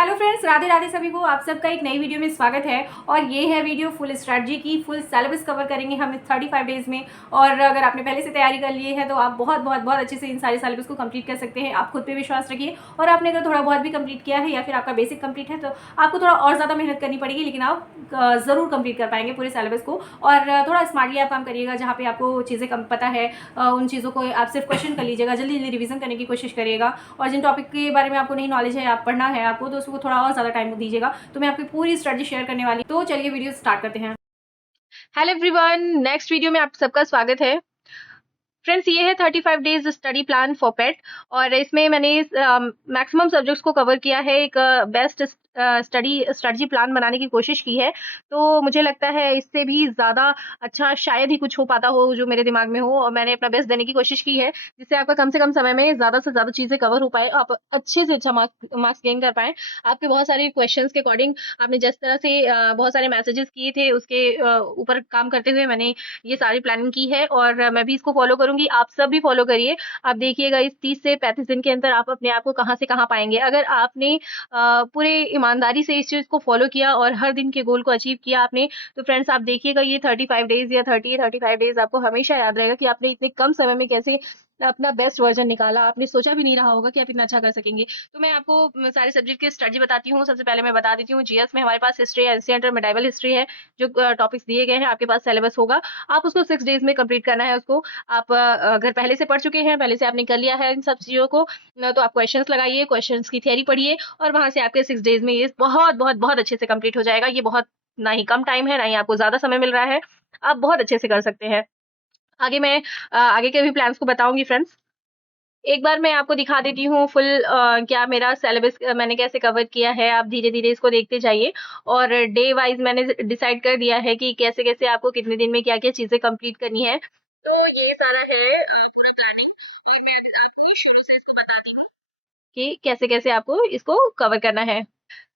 Hello friends, Radhe Radhe सभी को। आप सबका एक नई वीडियो में स्वागत है। और ये है वीडियो फुल स्ट्रैटेजी की। फुल सिलेबस कवर करेंगे हम 35 डेज में। और अगर आपने पहले से तैयारी कर ली है तो आप बहुत बहुत बहुत अच्छे से इन सारे सिलेबस को कंप्लीट कर सकते हैं। आप खुद पे विश्वास रखिए। और आपने अगर थोड़ा बहुत भी कंप्लीट किया है या फिर आपका बेसिक कंप्लीट है तो आपको थोड़ा और ज़्यादा मेहनत करनी पड़ेगी, लेकिन आप ज़रूर कंप्लीट कर पाएंगे पूरे सिलेबस को। और थोड़ा स्मार्टली आप काम करिएगा। जहाँ पे आपको चीज़ें कम पता है उन चीज़ों को आप सिर्फ क्वेश्चन कर लीजिएगा, जल्दी जल्दी रिवीजन करने की कोशिश करिएगा। और जिन टॉपिक के बारे में आपको नहीं नॉलेज है, आप पढ़ना है आपको, तो उसको थोड़ा और ज़्यादा टाइम दीजिएगा। तो मैं आपकी पूरी स्ट्रेटजी शेयर करने वाली। तो चलिए वीडियो स्टार्ट करते हैं। हेलो एवरीवन, नेक्स्ट वीडियो में आप सबका स्वागत है। फ्रेंड्स, ये है 35 डेज स्टडी प्लान फॉर पेट। और इसमें मैंने मैक्सिमम सब्जेक्ट्स को कवर किया है। एक बेस्ट स्टडी स्ट्रेटजी प्लान बनाने की कोशिश की है। तो मुझे लगता है इससे भी ज़्यादा अच्छा शायद ही कुछ हो पाता हो जो मेरे दिमाग में हो, और मैंने अपना बेस्ट देने की कोशिश की है, जिससे आपका कम से कम समय में ज़्यादा से ज़्यादा चीज़ें कवर हो पाए, आप अच्छे से अच्छा मार्क्स गेन कर पाएँ। आपके बहुत सारे क्वेश्चंस के अकॉर्डिंग आपने जिस तरह से बहुत सारे मैसेजेस किए थे, उसके ऊपर काम करते हुए मैंने ये सारी प्लानिंग की है, और मैं भी इसको फॉलो करूंगी। आप सब भी फॉलो करिए। आप देखिएगा इस 30 से 35 दिन के अंदर आप अपने आप को कहाँ से कहाँ पाएंगे। अगर आपने पूरे ईमानदारी से इस चीज को फॉलो किया और हर दिन के गोल को अचीव किया आपने, तो फ्रेंड्स आप देखिएगा ये 35 डेज या 35 डेज आपको हमेशा याद रहेगा कि आपने इतने कम समय में कैसे अपना बेस्ट वर्जन निकाला। आपने सोचा भी नहीं रहा होगा कि आप इतना अच्छा कर सकेंगे। तो मैं आपको सारे सब्जेक्ट की स्ट्रेटजी बताती हूँ। सबसे पहले मैं बता देती हूँ, जीएस में हमारे पास हिस्ट्री, एंशिएंट और मेडिवल हिस्ट्री है। जो टॉपिक्स दिए गए हैं आपके पास सिलेबस होगा, आप उसको 6 डेज में कंप्लीट करना है। उसको आप अगर पहले से पढ़ चुके हैं, पहले से आपने कर लिया है इन सब चीज़ों को, तो आप क्वेश्चंस लगाइए, क्वेश्चंस की थ्योरी पढ़िए, और वहां से आपके 6 डेज में ये बहुत बहुत बहुत अच्छे से कंप्लीट हो जाएगा। ये बहुत ना ही कम टाइम है, ना ही आपको ज्यादा समय मिल रहा है। आप बहुत अच्छे से कर सकते हैं। आगे मैं आगे के भी प्लान्स को बताऊंगी फ्रेंड्स। एक बार मैं आपको दिखा देती हूँ फुल क्या मेरा सिलेबस मैंने कैसे कवर किया है। आप धीरे-धीरे इसको देखते जाइए। और डे वाइज़ मैंने डिसाइड कर दिया है कि कैसे-कैसे आपको कितने दिन में क्या-क्या चीज़ें कंप्लीट करनी है। तो ये सारा है पूरा प्लानिंग। मैं आपको शुरू से इसको बताती हूँ कि कैसे-कैसे आपको इसको कवर करना है।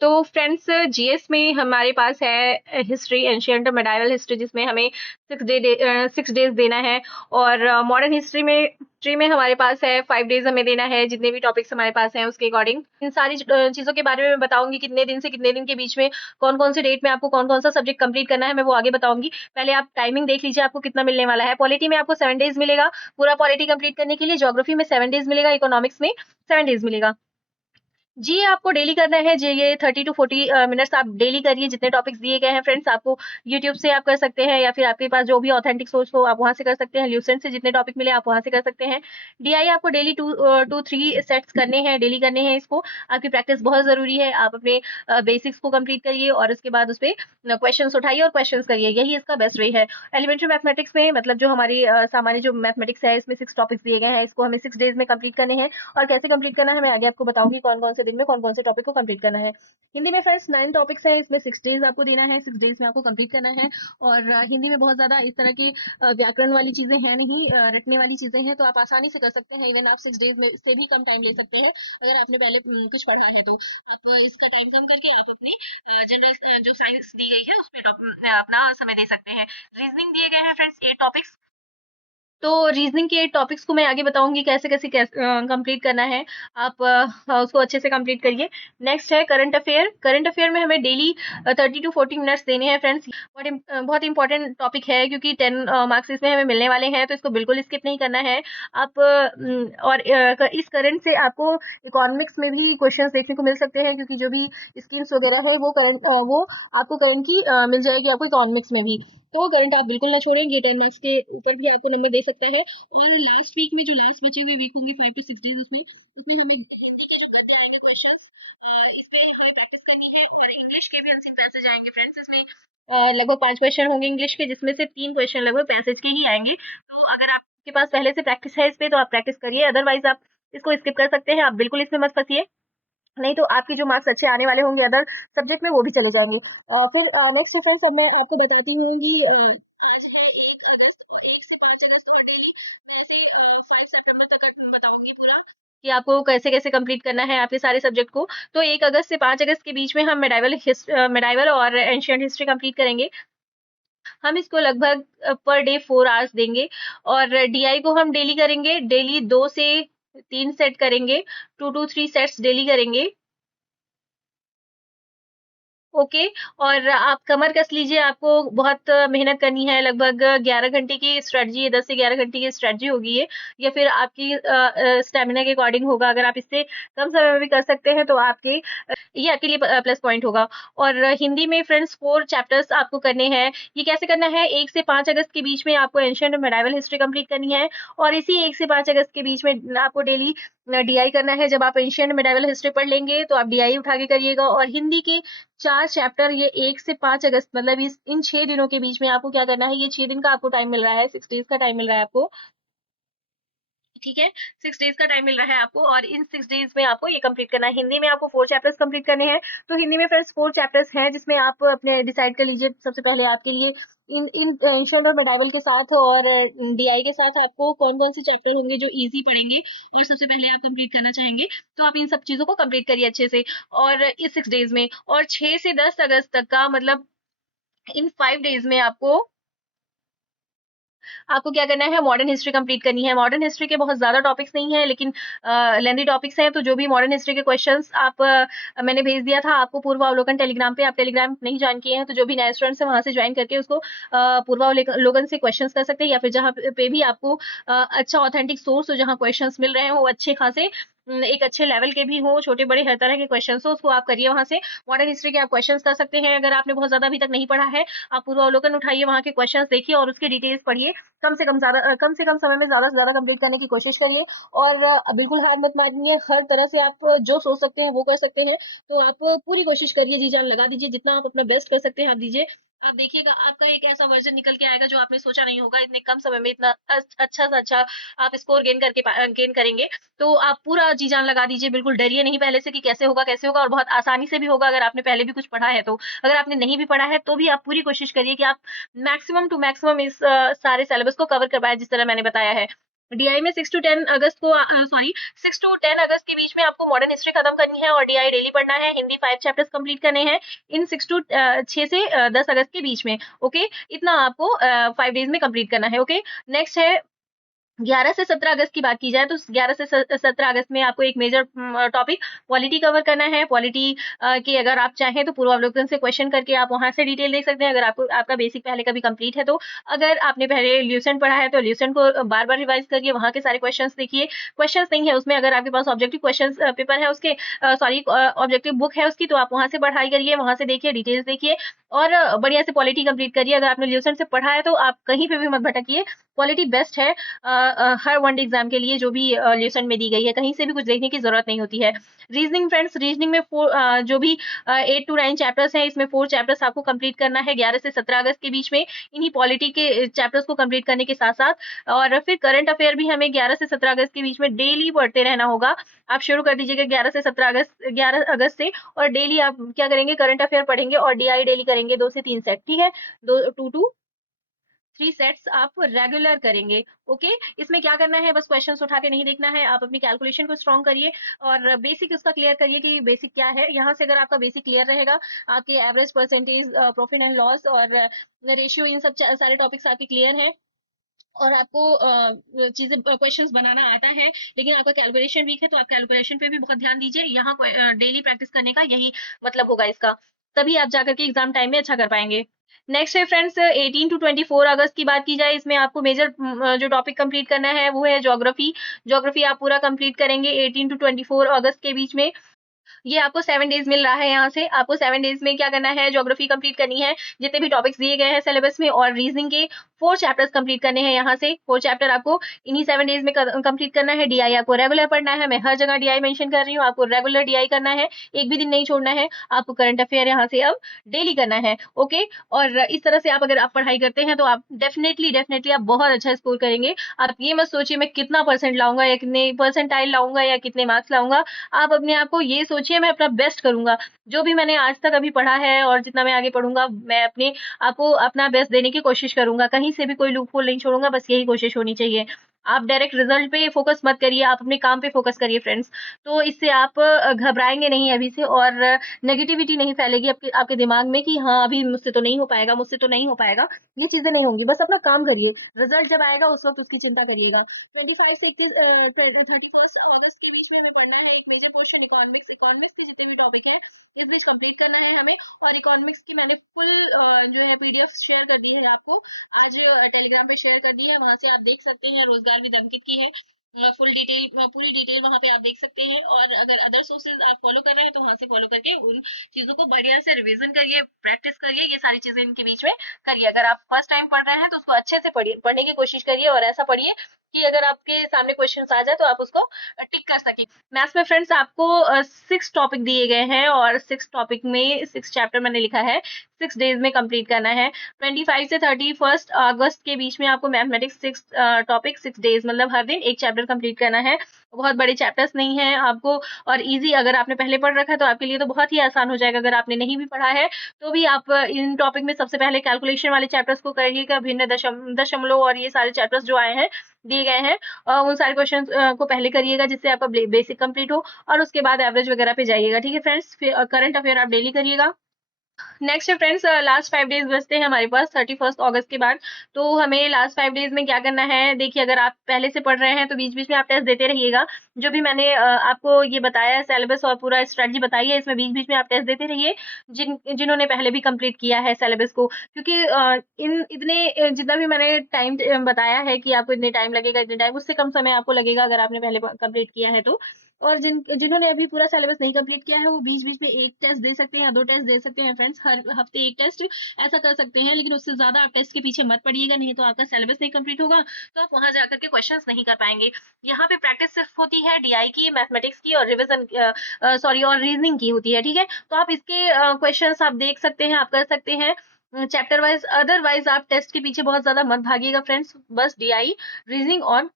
तो फ्रेंड्स, जीएस में हमारे पास है हिस्ट्री, एंशिएंट मेडाइवल हिस्ट्री, जिसमें हमें 6 डेज देना है। और मॉडर्न हिस्ट्री में हमारे पास है 5 डेज हमें देना है। जितने भी टॉपिक्स हमारे पास हैं उसके अकॉर्डिंग इन सारी चीज़ों के बारे में मैं बताऊंगी। कितने दिन से कितने दिन के बीच में कौन कौन से डेट में आपको कौन कौन सा सब्जेक्ट कंप्लीट करना है, मैं वो आगे बताऊंगी। पहले आप टाइमिंग देख लीजिए आपको कितना मिलने वाला है। पॉलिटी में आपको 7 डेज मिलेगा पूरा पॉलिटी कंप्लीट करने के लिए। ज्योग्राफी में 7 डेज मिलेगा। इकोनॉमिक्स में 7 डेज मिलेगा। जी, आपको डेली करना है। जी, ये 30 टू 40 मिनट्स आप डेली करिए। जितने टॉपिक्स दिए गए हैं फ्रेंड्स, आपको यूट्यूब से आप कर सकते हैं, या फिर आपके पास जो भी ऑथेंटिक सोर्स हो आप वहाँ से कर सकते हैं। ल्यूसेंट से जितने टॉपिक मिले आप वहाँ से कर सकते हैं। डीआई आपको डेली 2-3 सेट्स करने हैं, डेली करने हैं इसको। आपकी प्रैक्टिस बहुत ज़रूरी है। आप अपने बेसिक्स को कंप्लीट करिए और उसके बाद उसपे क्वेश्चंस उठाइए और क्वेश्चंस करिए। यही इसका बेस्ट वे है। एलिमेंट्री मैथमेटिक्स में मतलब जो हमारी सामान्य जो मैथमेटिक्स है, इसमें 6 टॉपिक्स दिए गए हैं। इसको हमें 6 डेज में कंप्लीट करने हैं। और कैसे कंप्लीट करना है मैं आगे आपको बताऊंगी, कौन-कौन से दिन में कौन-कौन से टॉपिक को कंप्लीट करना है। हिंदी में फ्रेंड्स 9 टॉपिक्स हैं। इसमें 6 डेज आपको देना है। 6 डेज में आपको कंप्लीट करना है। और हिंदी में बहुत ज़्यादा इस तरह की व्याकरण वाली चीज़ें हैं नहीं, रटने वाली चीज़ें हैं, तो आप आसानी से कर सकते हैं। इवन आप 6 डेज में से भी कम टाइम ले सकते हैं। अगर आपने पहले कुछ पढ़ा है तो आप इसका टाइम कम करके आप अपनी जनरल जो साइंस दी गई है उसमें अपना समय दे सकते हैं। रीजनिंग दिए गए हैं फ्रेंड्स 8 टॉपिक्स। तो रीजनिंग के टॉपिक्स को मैं आगे बताऊंगी कैसे-कैसे कंप्लीट करना है। आप उसको अच्छे से कंप्लीट करिए। नेक्स्ट है करंट अफेयर। करंट अफेयर में हमें डेली 30 टू 40 मिनट्स देने हैं फ्रेंड्स। बहुत इंपॉर्टेंट टॉपिक है, क्योंकि 10 मार्क्स इसमें हमें मिलने वाले हैं, तो इसको बिल्कुल स्किप नहीं करना है। आप और इस करंट से आपको इकोनॉमिक्स में भी क्वेश्चंस देखने को मिल सकते हैं, क्योंकि जो भी स्कीम्स वगैरह है वो आपको करंट की मिल जाएगी आपको इकोनॉमिक्स में भी। तो करंट आप बिल्कुल ना छोड़ें। ये 10 मार्क्स के ऊपर भी आपको नंबर दे सकता है। और लास्ट वीक में जो लास्ट बचे हुए वीक होंगे 5 टू 6 डेज, उसमें उसमें हमें हिंदी के जो गद्य आएंगे क्वेश्चंस, इस पे हमें प्रैक्टिस करनी है। और इंग्लिश के भी अनसीन पैसेज आएंगे फ्रेंड्स। इसमें लगभग 5 क्वेश्चन होंगे इंग्लिश के, जिसमें से 3 क्वेश्चन लगभग पैसेज के ही आएंगे। तो अगर आपके पास पहले से प्रैक्टिस है इस पे, तो आप प्रैक्टिस करिए। अदरवाइज आप इसको स्किप कर सकते हैं। आप बिल्कुल इसमें मत फंसिए, नहीं तो आपके जो मार्क्स अच्छे आने वाले होंगे अदर सब्जेक्ट में, वो भी चले जाएंगे। फिर नेक्स्ट फ्रेंड्स अब मैं आपको बताती हूँ कि 1 अगस्त और 1 से 5 अगस्त और डेली 2 से 5 सितंबर तक बताऊंगी पूरा कि आपको कैसे-कैसे कंप्लीट करना है आपके सारे सब्जेक्ट को। तो 1 अगस्त से 5 अगस्त के बीच में हम मेडाइवल और एंशिएंट हिस्ट्री कंप्लीट करेंगे। हम इसको लगभग पर डे 4 आवर्स देंगे। और डीआई को हम डेली करेंगे। डेली 2 से 3 सेट करेंगे। 2 टू 3 सेट्स डेली करेंगे। ओके। और आप कमर कस लीजिए, आपको बहुत मेहनत करनी है, लगभग 11 घंटे की स्ट्रेटजी, 10 से 11 घंटे की स्ट्रेटजी होगी ये, या फिर आपकी स्टैमिना के अकॉर्डिंग होगा। अगर आप इससे कम समय में भी कर सकते हैं तो आपके ये आपके लिए प्लस पॉइंट होगा। और हिंदी में फ्रेंड्स 4 चैप्टर्स आपको करने हैं। ये कैसे करना है, 1 से 5 अगस्त के बीच में आपको एंशिएंट और मेडाइवल हिस्ट्री कंप्लीट करनी है, और इसी 1 से 5 अगस्त के बीच में आपको डेली डीआई करना है। जब आप एंशिएंट मेडाइवल हिस्ट्री पढ़ लेंगे तो आप डीआई उठा के करिएगा। और हिंदी के 4 चैप्टर ये 1 से 5 अगस्त, मतलब इस इन 6 दिनों के बीच में आपको क्या करना है, ये 6 दिन का आपको टाइम मिल रहा है, 6 डेज़ का टाइम मिल रहा है आपको। ठीक है, 6 डेज़ का टाइम मिल रहा है आपको, और इन 6 डेज़ में आपको ये कंप्लीट करना है। हिंदी में आपको 4 चैप्टर्स कंप्लीट करने हैं। तो हिंदी में फ्रेंड्स 4 चैप्टर्स हैं, जिसमें आप अपने डिसाइड कर लीजिए। सबसे पहले आपके लिए इन इन एंशिएंट और मेडाइवल के साथ और डीआई के साथ आपको कौन-कौन से चैप्टर होंगे जो ईज़ी पड़ेंगे और सबसे पहले आप कंप्लीट करना चाहेंगे। तो आप इन सब चीज़ों को कंप्लीट करिए अच्छे से, और इस 6 डेज़ में। और 6 से 10 अगस्त तक का, मतलब इन 5 डेज़ में आपको क्या करना है, मॉडर्न हिस्ट्री कंप्लीट करनी है। मॉडर्न हिस्ट्री के बहुत ज़्यादा टॉपिक्स नहीं हैं, लेकिन लेंथी टॉपिक्स हैं। तो जो भी मॉडर्न हिस्ट्री के क्वेश्चंस आप मैंने भेज दिया था आपको पूर्वावलोकन टेलीग्राम पे। आप टेलीग्राम नहीं जॉइन किए हैं तो जो भी नए स्टूडेंट्स हैं वहाँ से जॉइन करके उसको पूर्वावलोकन से क्वेश्चंस कर सकते हैं, या फिर जहाँ पे भी आपको अच्छा ऑथेंटिक सोर्स हो, जहाँ क्वेश्चंस मिल रहे हो वो अच्छे खासे एक अच्छे लेवल के भी हों, छोटे-बड़े हर तरह के क्वेश्चंस हो, उसको आप करिए वहाँ से। मॉडर्न हिस्ट्री के आप क्वेश्चंस कर सकते हैं। अगर आपने बहुत ज़्यादा अभी तक नहीं पढ़ा है, आप पूर्वावलोकन उठाइए, वहाँ के क्वेश्चंस देखिए और उसकी डिटेल्स पढ़िए। कम से कम समय में ज़्यादा से ज़्यादा कंप्लीट करने की कोशिश करिए, और बिल्कुल हार मत मानिए। हर तरह से आप जो सोच सकते हैं वो कर सकते हैं। तो आप पूरी कोशिश करिए, जी-जान लगा दीजिए, जितना आप अपना बेस्ट कर सकते हैं आप दीजिए। आप देखिएगा आपका एक ऐसा वर्ज़न निकल के आएगा जो आपने सोचा नहीं होगा। इतने कम समय में इतना अच्छा से अच्छा आप स्कोर गेन करेंगे। तो आप पूरा जी-जान लगा दीजिए, बिल्कुल डरिए नहीं पहले से कि कैसे होगा, और बहुत आसानी से भी होगा अगर आपने पहले भी कुछ पढ़ा है तो। अगर आपने नहीं भी पढ़ा है तो भी आप पूरी कोशिश करिए कि आप मैक्सिमम टू मैक्सिमम इस सारे सिलेबस को कवर कर पाएँ जिस तरह मैंने बताया है। डीआई में 6 टू 10 अगस्त को सॉरी 6 टू 10 अगस्त के बीच में आपको मॉडर्न हिस्ट्री खत्म करनी है और डीआई डेली पढ़ना है। हिंदी 5 चैप्टर्स कंप्लीट करने हैं इन 6 से 10 अगस्त के बीच में। ओके, इतना आपको 5 डेज़ में कंप्लीट करना है। ओके, नेक्स्ट है 11 से 17 अगस्त की बात की जाए तो 11 से 17 अगस्त में आपको एक मेजर टॉपिक पॉलिटी कवर करना है। पॉलिटी की अगर आप चाहें तो पूर्वावलोकन से क्वेश्चन करके आप वहाँ से डिटेल देख सकते हैं, अगर आपको आपका बेसिक पहले का भी कंप्लीट है तो। अगर आपने पहले ल्यूसेंट पढ़ा है तो ल्यूसेंट को बार-बार रिवाइज़ करिए, वहाँ के सारे क्वेश्चंस देखिए। क्वेश्चंस नहीं है उसमें, अगर आपके पास ऑब्जेक्टिव क्वेश्चंस पेपर है उसके सॉरी ऑब्जेक्टिव बुक है उसकी, तो आप वहाँ से पढ़ाई करिए, वहाँ से देखिए, डिटेल्स देखिए, और बढ़िया से पॉलिटी कंप्लीट करिए। अगर आपने ल्यूसेंट से पढ़ा है तो आप कहीं पे भी मत भटकिए, पॉलिटी बेस्ट है हर वन डे एग्जाम के लिए जो भी लेसन में दी गई है, कहीं से भी कुछ देखने की ज़रूरत नहीं होती है। रीज़निंग फ्रेंड्स, रीज़निंग में जो भी 8 टू 9 चैप्टर्स हैं, इसमें 4 चैप्टर्स आपको कंप्लीट करना है 11 से 17 अगस्त के बीच में। इन्हीं पॉलिटी के चैप्टर्स को कंप्लीट करने के साथ-साथ, और फिर करंट अफेयर भी हमें 11 से 17 अगस्त के बीच में डेली पढ़ते रहना होगा। आप शुरू कर दीजिएगा 11 अगस्त से, और डेली आप क्या करेंगे, करंट अफेयर पढ़ेंगे और डीआई डेली करेंगे 2 से 3 सेट, ठीक है? 2 टू 3 सेट्स आप रेगुलर करेंगे। ओके, इसमें क्या करना है, बस क्वेश्चंस उठा के नहीं देखना है, आप अपनी कैलकुलेशन को स्ट्रॉन्ग करिए और बेसिक उसका क्लियर करिए कि बेसिक क्या है। यहाँ से अगर आपका बेसिक क्लियर रहेगा, आपके average percentage, profit and loss और रेशियो, इन सब सारे टॉपिक्स आपके क्लियर हैं, और आपको चीज़ें क्वेश्चंस बनाना आता है, लेकिन आपका कैलकुलेशन वीक है तो आप कैलकुलेशन पे भी बहुत ध्यान दीजिए। यहाँ डेली प्रैक्टिस करने का यही मतलब होगा इसका, तभी आप जाकर के एग्जाम टाइम में अच्छा कर पाएंगे। नेक्स्ट है फ्रेंड्स 18 टू 24 अगस्त की बात की जाए, इसमें आपको मेजर जो टॉपिक कंप्लीट करना है वो है ज्योग्राफी। ज्योग्राफी आप पूरा कंप्लीट करेंगे 18 टू 24 अगस्त के बीच में। ये आपको 7 डेज़ मिल रहा है यहाँ से। आपको 7 डेज़ में क्या करना है, ज्योग्राफी कंप्लीट करनी है, जितने भी टॉपिक्स दिए गए हैं सिलेबस में, और रीजनिंग के 4 चैप्टर्स कंप्लीट करने हैं यहाँ से। 4 चैप्टर आपको इन्हीं 7 डेज़ में कंप्लीट करना है। डीआई आपको रेगुलर पढ़ना है, मैं हर जगह डीआई मेंशन कर रही हूँ, आपको रेगुलर डीआई करना है, एक भी दिन नहीं छोड़ना है। आपको करंट अफेयर यहाँ से अब डेली करना है, ओके? और इस तरह से आप अगर आप पढ़ाई करते हैं तो आप डेफिनिटली आप बहुत अच्छा स्कोर करेंगे। आप ये मत सोचिए मैं कितना परसेंट लाऊँगा या कितने परसेंटाइल लाऊँगा या कितने मार्क्स लाऊँगा। आप अपने आप को ये सोचिए मैं अपना बेस्ट करूँगा। जो भी मैंने आज तक अभी पढ़ा है और जितना मैं आगे पढ़ूँगा, मैं अपने आप को अपना बेस्ट देने की कोशिश करूँगा। कहीं से भी कोई लूप होल नहीं छोड़ूँगा, बस यही कोशिश होनी चाहिए। आप डायरेक्ट रिज़ल्ट पे फ़ोकस मत करिए, आप अपने काम पे फ़ोकस करिए फ्रेंड्स। तो इससे आप घबराएँगे नहीं अभी से, और नेगेटिविटी नहीं फैलेगी आपके आपके दिमाग में कि हाँ, अभी मुझसे तो नहीं हो पाएगा, मुझसे तो नहीं हो पाएगा। ये चीज़ें नहीं होंगी, बस अपना काम करिए। रिज़ल्ट जब आएगा उस वक़्त उसकी चिंता करिएगा। 25 से 31 अगस्त के बीच में हमें पढ़ना है एक मेजर पोर्शन इकोनॉमिक्स। इकोनॉमिक्स के जितने भी टॉपिक हैं इस बीच कंप्लीट करना है हमें। और इकोनॉमिक्स की मैंने फुल जो है पीडीएफ शेयर कर दी है आपको, आज टेलीग्राम पे शेयर कर दी है, वहां से आप देख सकते हैं। रोजगार विद अंकित की है फुल डिटेल, पूरी डिटेल वहां पे आप देख सकते हैं। और अगर अदर सोर्सेज आप फॉलो कर रहे हैं तो वहां से फॉलो करके उन चीजों को बढ़िया से रिवीजन करिए, प्रैक्टिस करिए, ये सारी चीजें इनके बीच में करिए। अगर आप फर्स्ट टाइम पढ़ रहे हैं तो उसको अच्छे से पढ़िए, पढ़ने की कोशिश करिए और ऐसा पढ़िए कि अगर आपके सामने क्वेश्चन आ जाए तो आप उसको टिक कर सके। मैथ्स में फ्रेंड्स आपको 6 टॉपिक दिए गए हैं और 6 टॉपिक में 6 चैप्टर मैंने लिखा है, 6 डेज में कंप्लीट करना है। 25 से 31 अगस्त के बीच में आपको मैथमेटिक्स 6 टॉपिक 6 डेज, मतलब हर दिन एक चैप्टर कंप्लीट करना है। बहुत बड़े चैप्टर्स नहीं है आपको, और इजी, अगर आपने पहले पढ़ रखा है तो आपके लिए तो बहुत ही आसान हो जाएगा। अगर आपने नहीं भी पढ़ा है तो भी आप इन टॉपिक में सबसे पहले कैलकुलेशन वाले चैप्टर्स को करिएगा, भिन्न दशमलव और ये सारे चैप्टर्स जो आए हैं, दिए गए हैं, उन सारे क्वेश्चन को पहले करिएगा जिससे आपका बेसिक कंप्लीट हो, और उसके बाद एवरेज वगैरह पे जाइएगा। ठीक है फ्रेंड्स, फिर करंट अफेयर आप डेली करिएगा। नेक्स्ट है फ्रेंड्स, लास्ट 5 डेज बचते हैं हमारे पास 31 अगस्त के बाद। तो हमें लास्ट 5 डेज में क्या करना है, देखिए अगर आप पहले से पढ़ रहे हैं तो बीच बीच में आप टेस्ट देते रहिएगा। जो भी मैंने आपको ये बताया है सिलेबस और पूरा स्ट्रेटजी बताई है, इसमें बीच बीच में आप टेस्ट देते रहिए, जिन्होंने पहले भी कंप्लीट किया है सिलेबस को। क्योंकि इन इतने जितना भी मैंने टाइम बताया है कि आपको इतने टाइम लगेगा, इतने टाइम, उससे कम समय आपको लगेगा अगर आपने पहले कंप्लीट किया है तो। और जिन्होंने अभी पूरा सिलेबस नहीं कंप्लीट किया है वो बीच बीच में एक टेस्ट दे सकते हैं या 2 टेस्ट दे सकते हैं फ्रेंड्स, हर हफ्ते एक टेस्ट, ऐसा कर सकते हैं। लेकिन उससे ज्यादा आप टेस्ट के पीछे मत पड़िएगा, नहीं तो आपका सिलेबस नहीं कंप्लीट होगा, तो आप वहां जाकर के क्वेश्चंस नहीं कर पाएंगे। यहाँ पे प्रैक्टिस सिर्फ होती है डीआई की, मैथमेटिक्स की, और रिविजन सॉरी और रीजनिंग की होती है। ठीक है, तो आप इसके क्वेश्चंस आप देख सकते हैं, आप कर सकते हैं चैप्टर वाइज। अदरवाइज आप टेस्ट के पीछे बहुत ज्यादा मत भागिएगा फ्रेंड्स, बस डीआई, रीजनिंग और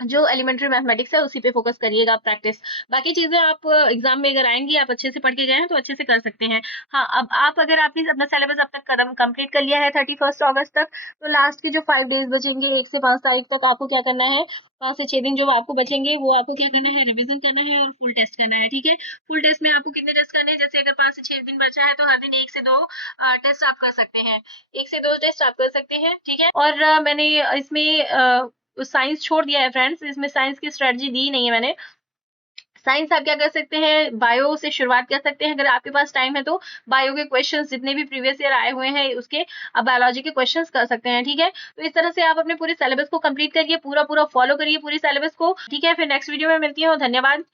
जो एलिमेंट्री मैथमेटिक्स है उसी पे फोकस करिएगा आप, प्रैक्टिस। बाकी चीजें आप एग्जाम में अगर आएंगी, आप अच्छे से पढ़ के गए हैं तो अच्छे से कर सकते हैं। हाँ, अब आप अगर आपने अपना सिलेबस अब तक कदम कंप्लीट कर लिया है 31 अगस्त तक, तो लास्ट के जो 5 डेज बचेंगे 1 से 5 तारीख तक, आपको क्या करना है, 5 से 6 दिन जो आपको बचेंगे वो आपको क्या करना है, रिवीजन करना है और फुल टेस्ट करना है। ठीक है, फुल टेस्ट में आपको कितने टेस्ट करने हैं, जैसे अगर 5 से 6 दिन बचा है तो हर दिन 1 से 2 टेस्ट आप कर सकते हैं, 1 से 2 टेस्ट आप कर सकते हैं। ठीक है, और मैंने इसमें साइंस छोड़ दिया है फ्रेंड्स, इसमें साइंस की स्ट्रेटजी दी नहीं है मैंने। साइंस आप क्या कर सकते हैं, बायो से शुरुआत कर सकते हैं अगर आपके पास टाइम है तो। बायो के क्वेश्चंस जितने भी प्रीवियस ईयर आए हुए हैं उसके, अब बायोलॉजी के क्वेश्चंस कर सकते हैं। ठीक है, तो इस तरह से आप अपने पूरे सिलेबस को कंप्लीट करिए, पूरा पूरा फॉलो करिए पूरी सिलेबस को। ठीक है, फिर नेक्स्ट वीडियो में मिलती हूँ, धन्यवाद।